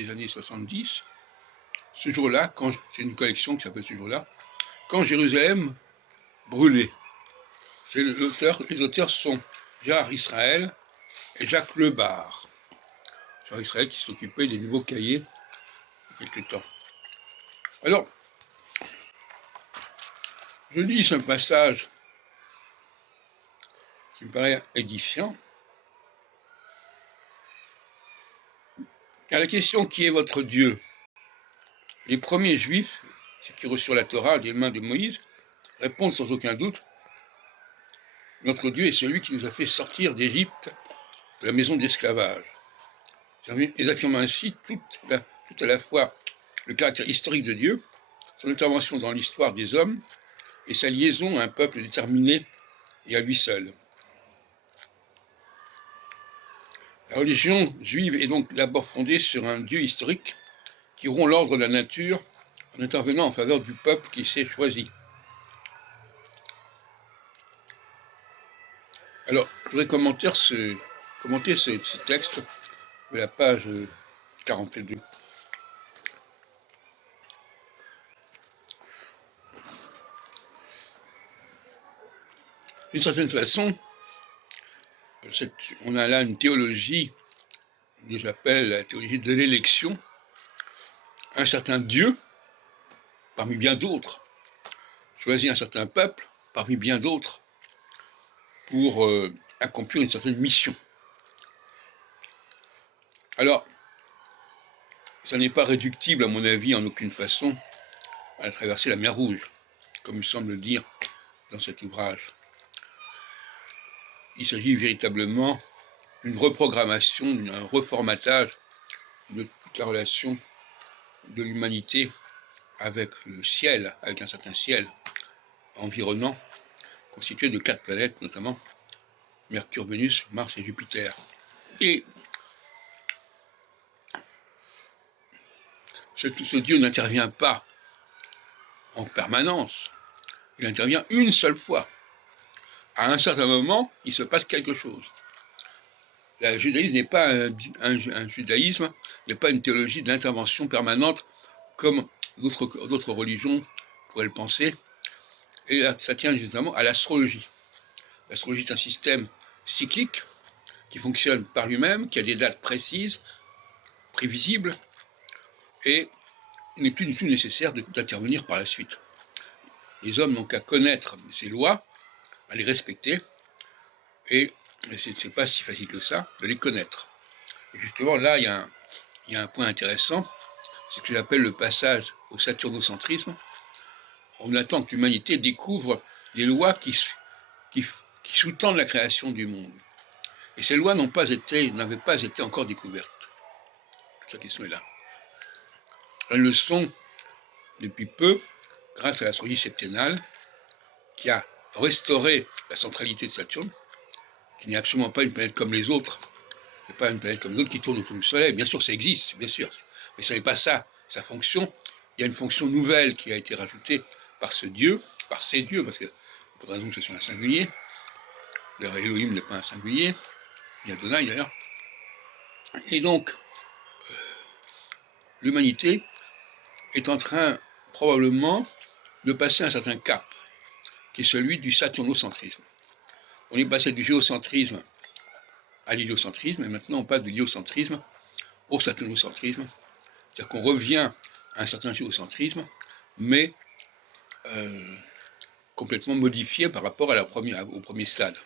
des années 70, ce jour-là, quand c'est une collection qui s'appelle ce jour-là, quand Jérusalem brûlait. Les auteurs sont Gérard Israël et Jacques Lebar. Gérard Israël qui s'occupait des nouveaux cahiers il y a quelque temps. Alors, je lis ce passage qui me paraît édifiant. Car la question qui est votre Dieu, les premiers Juifs, ceux qui reçurent la Torah des mains de Moïse, répondent sans aucun doute: notre Dieu est celui qui nous a fait sortir d'Égypte, de la maison d'esclavage. Ils affirment ainsi tout à la fois le caractère historique de Dieu, son intervention dans l'histoire des hommes et sa liaison à un peuple déterminé et à lui seul. La religion juive est donc d'abord fondée sur un Dieu historique qui rompt l'ordre de la nature en intervenant en faveur du peuple qui s'est choisi. Alors, je voudrais commenter ce texte de la page 42. D'une certaine façon, on a là une théologie que j'appelle la théologie de l'élection. Un certain Dieu, parmi bien d'autres, choisit un certain peuple, parmi bien d'autres, pour accomplir une certaine mission. Alors, ça n'est pas réductible, à mon avis, en aucune façon, à traverser la mer Rouge, comme il semble le dire dans cet ouvrage. Il s'agit véritablement d'une reprogrammation, d'un reformatage de toute la relation de l'humanité avec le ciel, avec un certain ciel environnant, constitué de 4 planètes, notamment Mercure, Vénus, Mars et Jupiter. Et ce Dieu n'intervient pas en permanence, il intervient une seule fois. À un certain moment, il se passe quelque chose. Le judaïsme n'est pas un judaïsme, n'est pas une théologie de l'intervention permanente comme d'autres religions pourraient le penser. Et là, ça tient justement à l'astrologie. L'astrologie est un système cyclique qui fonctionne par lui-même, qui a des dates précises, prévisibles, et il n'est plus du tout nécessaire d'intervenir par la suite. Les hommes n'ont qu'à connaître ces lois, à les respecter, et ce n'est pas si facile que ça de les connaître. Et justement, là, il y a un point intéressant, c'est ce que j'appelle le passage au saturnocentrisme. On attend que l'humanité découvre les lois qui sous-tendent la création du monde. Et ces lois n'avaient pas été encore découvertes. La question est là. Elles le sont depuis peu, grâce à l'astrologie septennale, qui a restauré la centralité de Saturne, qui n'est absolument pas une planète comme les autres. Ce n'est pas une planète comme les autres qui tourne autour du Soleil. Bien sûr, ça existe, bien sûr. Mais ce n'est pas ça, sa fonction. Il y a une fonction nouvelle qui a été rajoutée par ce Dieu, par ces dieux, parce que pour raison que ce soit un singulier. D'ailleurs, Elohim n'est pas un singulier. Il y a Adonai d'ailleurs. Et donc, l'humanité est en train probablement de passer un certain cap, qui est celui du saturnocentrisme. On est passé du géocentrisme à l'héliocentrisme, et maintenant on passe de l'héliocentrisme au saturnocentrisme. C'est-à-dire qu'on revient à un certain géocentrisme, mais complètement modifié par rapport au premier stade.